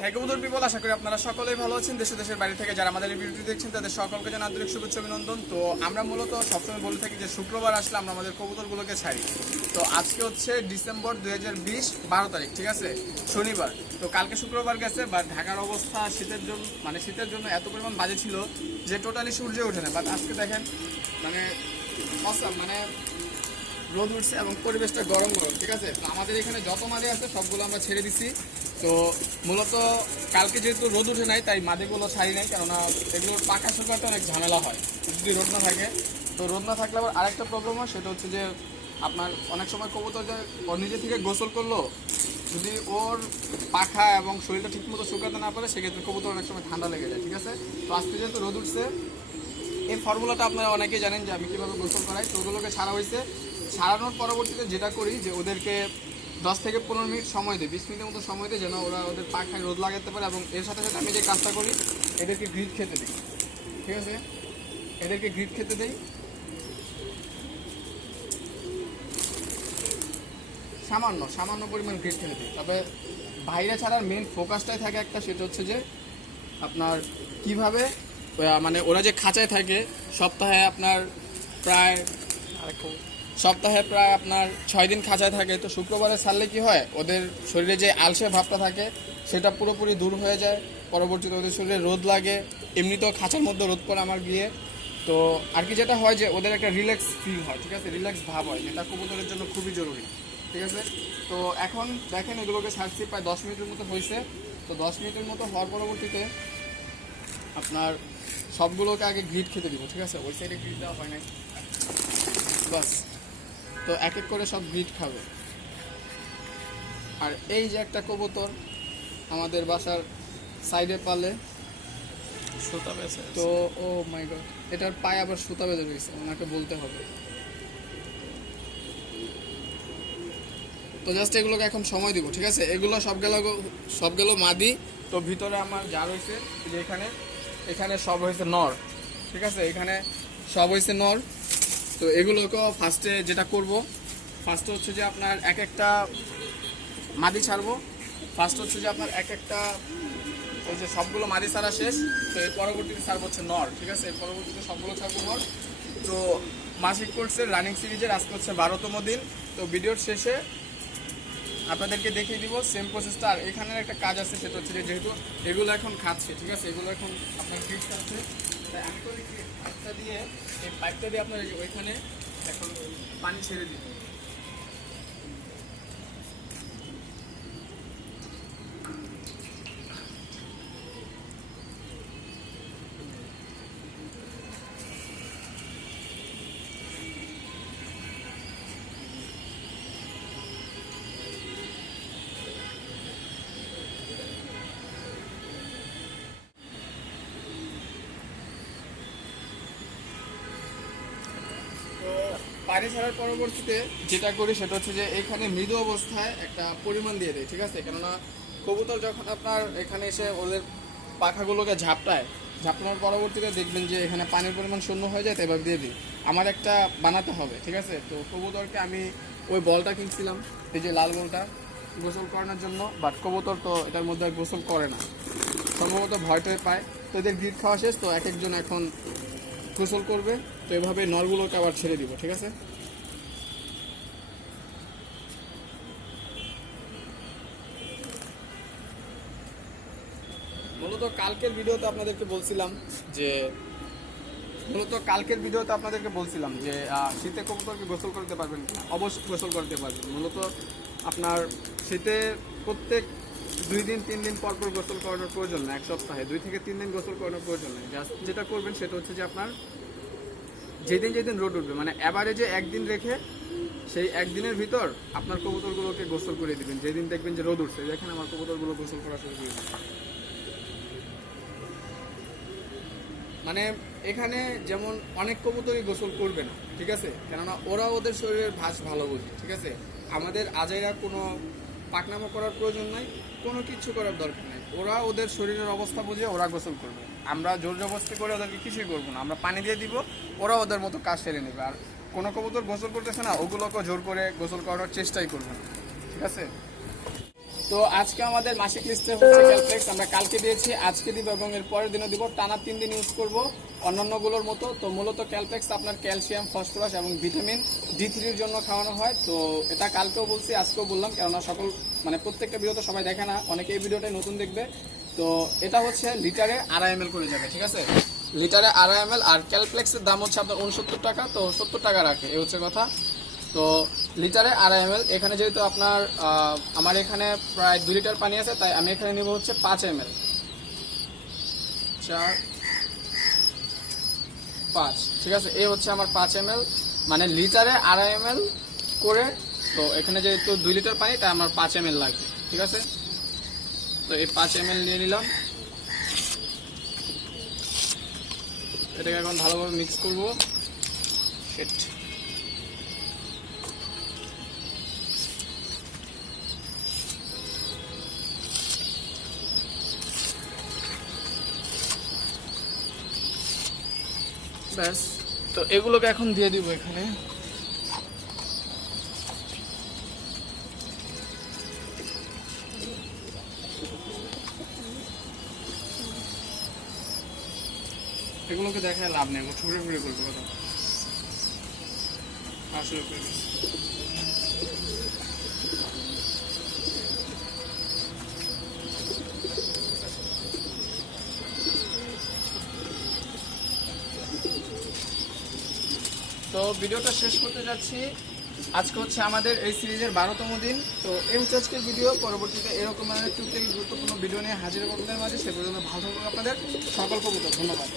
হ্যাঁ কবুতর পিপল আশা করি আপনারা সকলেই ভালো আছেন। দেশে দেশের বাড়ি থেকে যারা আমাদের এই ভিডিওটি দেখছেন, তাদের সকলকে জানা আন্তরিক শুভেচ্ছা, অভিনন্দন। তো আমরা মূলত সবসময় বলে থাকি যে শুক্রবার আসলে আমরা আমাদের কবুতরগুলোকে ছাড়ি। তো আজকে হচ্ছে ডিসেম্বর দুই হাজার বিশ, বারো তারিখ, ঠিক আছে? শনিবার। তো কালকে শুক্রবার গেছে বা ঢাকার অবস্থা শীতের জন্য মানে শীতের জন্য এত পরিমাণ বাজে ছিল যে টোটালি সূর্য ওঠে না। বাট আজকে দেখেন মানে অসাম মানে রোদ উঠছে এবং পরিবেশটা গরম গরম, ঠিক আছে? আমাদের এখানে যত মাদে আছে, সবগুলো আমরা ছেড়ে দিছি। তো মূলত কালকে যেহেতু রোদ উঠে নাই, তাই মাদেগুলো ছাড়ি নাই, কেননা এগুলোর পাকা শুকাতে অনেক ঝামেলা হয়, যদি রোদ না থাকে। তো রোদ না থাকলে আবার আরেকটা প্রবলেম হয়, সেটা হচ্ছে যে আপনার অনেক সময় কবুতর যে ও নিজে থেকে গোসল করল, যদি ওর পাখা এবং শরীরটা ঠিকমতো শুকাতে না পারে, সেক্ষেত্রে কবুতর অনেক সময় ঠান্ডা লেগে যায়, ঠিক আছে? তো আজকে যেহেতু রোদ উঠছে, এই ফর্মুলাটা আপনারা অনেকেই জানেন যে আমি কীভাবে গোসল করাই, তো ওগুলোকে ছাড়া হয়েছে। ছাড়ানোর পরবর্তীতে যেটা করি যে ওদেরকে দশ থেকে পনেরো মিনিট সময় দিই বিশ মিনিটের মতো সময় দিই যেন ওরা ওদের পাখায় রোদ লাগাতে পারে এবং এর সাথে সাথে আমি যে কাজটা করি, এদেরকে গ্রিট খেতে দিই। ঠিক আছে? এদেরকে গ্রিট খেতে দিই। সামান্য সামান্য পরিমাণ গ্রিট খেতে দিই। তবে বাইরে ছাড়ার মেন ফোকাসটাই থাকে একটা, সেটা হচ্ছে যে আপনার কীভাবে মানে ওরা যে খাঁচায় থাকে, সপ্তাহে আপনার প্রায় সপ্তাহে প্রায় আপনার ছয় দিন খাঁচায় থাকে। তো শুক্রবারে ছাড়লে কি হয়? ওদের শরীরে যে আলসে ভাবটা থাকে, সেটা পুরোপুরি দূর হয়ে যায়। পরবর্তীতে ওদের শরীরে রোদ লাগে। এমনিতেও খাঁচার মধ্যে রোদ পড়ে আমার গিয়ে। তো আর কি যেটা হয় যে, ওদের একটা রিল্যাক্স ফিল হয়, ঠিক আছে? রিল্যাক্স ভাব হয়, যেটা কবুতরের জন্য খুবই জরুরি, ঠিক আছে? তো এখন দেখেন এগুলোকে ছাড়ছি, প্রায় দশ মিনিটের মতো হয়েছে তো দশ মিনিটের মতো হওয়ার পরবর্তীতে আপনার সবগুলোকে আগে গ্রিট খেতে দিব, ঠিক আছে? ওই সাইডে গ্রিট দেওয়া হয় নাই। বাস। তো এক এক করে সব গ্রিট খাবে। আর এই যে একটা কবুতর আমাদের বাসার সাইডে পালে সুতা বেছে তো ও মাই গড এটার পায়ে আবার সুতা বেঁধে রয়েছে ওনাকে বলতে হবে। তো জাস্ট এগুলোকে এখন সময় দিব ঠিক আছে? এগুলো সবগুলো সবগুলো মাদি। তো ভিতরে আমার যা রয়েছে যে এখানে এখানে সব হয়েছে নর ঠিক আছে? এখানে সব হয়েছে নর। তো এগুলোকে ফার্স্টে যেটা করব ফার্স্টে হচ্ছে যে আপনার এক একটা মাদি ছাড়বো। ফার্স্ট হচ্ছে যে আপনার এক একটা ওই যে সবগুলো মাদি ছাড়া শেষ, তো এর পরবর্তীতে ছাড়বো হচ্ছে নর, ঠিক আছে? এর পরবর্তীতে সবগুলো ছাড়বো নর। তো মাসিক কোর্সের রানিং সিরিজের আজকে হচ্ছে বারোতম দিন। তো ভিডিওর শেষে আপনাদেরকে দেখিয়ে দিব সেম প্রসেসটা আর এখানের একটা কাজ আছে, সেটা হচ্ছে যে যেহেতু এগুলো এখন খাচ্ছে, ঠিক আছে? এগুলো এখন আপনার ফিট খাচ্ছে দিয়ে এই পাইপটা দিয়ে আপনার ওইখানে এখন পানি ছেড়ে দিই পানি ছাড়ার পরবর্তীতে যেটা করি সেটা হচ্ছে যে এখানে মৃদু অবস্থায় একটা পরিমাণ দিয়ে দেয়, ঠিক আছে? কেননা কবুতর যখন আপনার এখানে এসে ওদের পাখাগুলোকে ঝাপটায়, ঝাপটানোর পরবর্তীতে দেখবেন যে এখানে পানির পরিমাণ শূন্য হয়ে যায় এবার দিয়ে দিই। আমার একটা বানাতে হবে, ঠিক আছে? তো কবুতরকে আমি ওই বলটা কিনছিলাম, এই যে লাল বলটা, গোসল করানোর জন্য বাট কবুতর তো এটার মধ্যে গোসল করে না। সম্ভবত ভয়টয় পায়। তো এদের গ্রিট খাওয়া শেষ, তো এক একজন এখন গোসল করবে, তো এভাবে নলগুলোকে আবার ছেড়ে দিব, ঠিক আছে? মূলত কালকের ভিডিওতে আপনাদেরকে বলছিলাম যে, মূলত কালকের ভিডিওতে আপনাদেরকে বলছিলাম যে শীতে কবুতরকে গোসল করতে পারবেন অবশ্যই গোসল করতে পারবেন। মূলত আপনার শীতে প্রত্যেক দুই দিন, তিন দিন পর পর গোসল করানোর প্রয়োজন না, এক সপ্তাহে। দুই থেকে তিন দিন গোসল করানোর প্রয়োজন নেই জাস্ট যেটা করবেন সেটা হচ্ছে যে আপনার যেদিন যেদিন রোদ উঠবে মানে অ্যাভারেজে একদিন রেখে সেই একদিনের ভিতর আপনার কবুতরগুলোকে গোসল করে দিবেন। যেদিন দেখবেন যে রোদ উঠছে, দেখেন আমার কবুতরগুলো গোসল করা শুরু করে মানে এখানে যেমন অনেক কবুতরই গোসল করবে না, ঠিক আছে? কেননা ওরা ওদের শরীরের ভাস ভালো বোঝে, ঠিক আছে? আমাদের আজাইরা কোনো পাকনামা করার প্রয়োজন নাই, কোনো কিছু করার দরকার নেই। ওরা ওদের শরীরের অবস্থা বুঝে ওরা গোসল করবে। আমরা জোর জবরদস্তি করে ওদেরকে কিছুই করব না। আমরা পানি দিয়ে দিব, ওরা ওদের মতো কাজ সেরে নেবে। আর কোনো কবুতর গোসল করতেছে না, ওগুলোকে জোর করে গোসল করার চেষ্টাই করবে ঠিক আছে? তো আজকে আমাদের মাসিক লিস্টে হচ্ছে ক্যালপ্লেক্স আমরা কালকে দিয়েছি আজকে দিব এবং এর পরের দিনও দিব। টানা তিন দিন ইউজ করব অন্যান্যগুলোর মতো। তো মূলত ক্যালপ্লেক্স আপনার ক্যালসিয়াম ফসফরাস এবং ভিটামিন ডি থ্রির জন্য খাওয়ানো হয়। তো এটা কালকেও বলছি আজকেও বললাম কেননা সকল মানে প্রত্যেকটা ভিডিও তো সবাই দেখে না অনেকে এই ভিডিওটাই নতুন দেখবে। তো এটা হচ্ছে লিটারে আড়াই এম করে যাবে ঠিক আছে? লিটারে আড়াই এম আর ক্যালপ্লেক্সের দাম হচ্ছে আপনার উনসত্তর টাকা তো সত্তর টাকা রাখে এই হচ্ছে কথা। তো লিটারে আড়াই এম এখানে যেহেতু আপনার আমার এখানে প্রায় দুই লিটার পানি আছে, তাই আমি এখানে নিব হচ্ছে পাঁচ এম চার, পাঁচ, ঠিক আছে? এই হচ্ছে আমার পাঁচ এম মানে লিটারে আড়াই এম করে, তো এখানে যেহেতু দুই লিটার পানি, তাই আমার পাঁচ এম লাগবে, ঠিক আছে? তো এই পাঁচ এম নিয়ে নিলাম। এটাকে এখন ভালোভাবে মিক্স করব। Shit. ব্যাস। তো এগুলোকে এখন দিয়ে দিব এখানে। এগুলোকে দেখায় লাভ নেই ছুড়ে ফুড়ে করব কথা আসলে তো ভিডিওটা শেষ করতে যাচ্ছি। আজকে হচ্ছে আমাদের এই সিরিজের বারোতম দিন। তো এই হচ্ছে আজকের ভিডিও। পরবর্তীতে এরকম টুকটাকি গুরুত্বপূর্ণ ভিডিও নিয়ে হাজির করবেন মাঝে। সে পর্যন্ত ভালো থাকুন আপনাদের। সকল ধন্যবাদ।